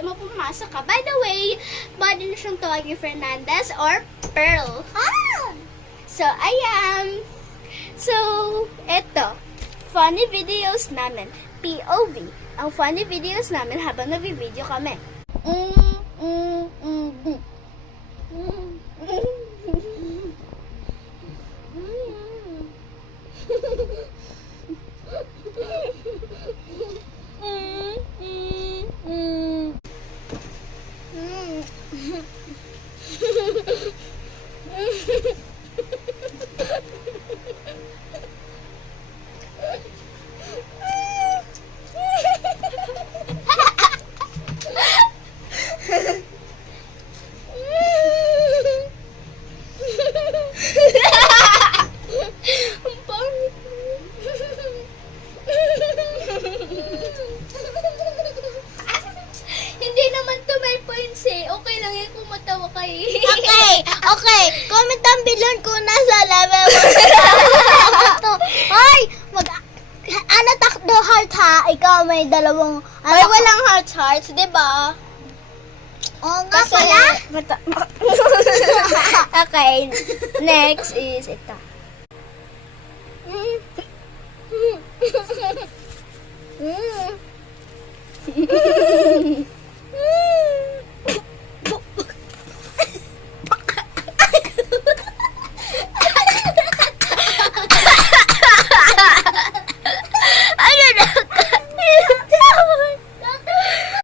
ayaw mo pumasok ka. By the way, pwede na siyang tawagin Fernandez or Pearl. So, ayan. So, eto. Funny videos namin. POV. Ang funny videos namin habang nag-video kami. Ang pangit mo. Hindi naman to may points eh. Okay lang yan kung matawa kayo. Okay. Comment down below kung nasa level 1 to. Hoy, ano takdo heart ha? Ikaw may dalawang Ay, walang hearts, diba? Oo nga pala. Okay, next is ito.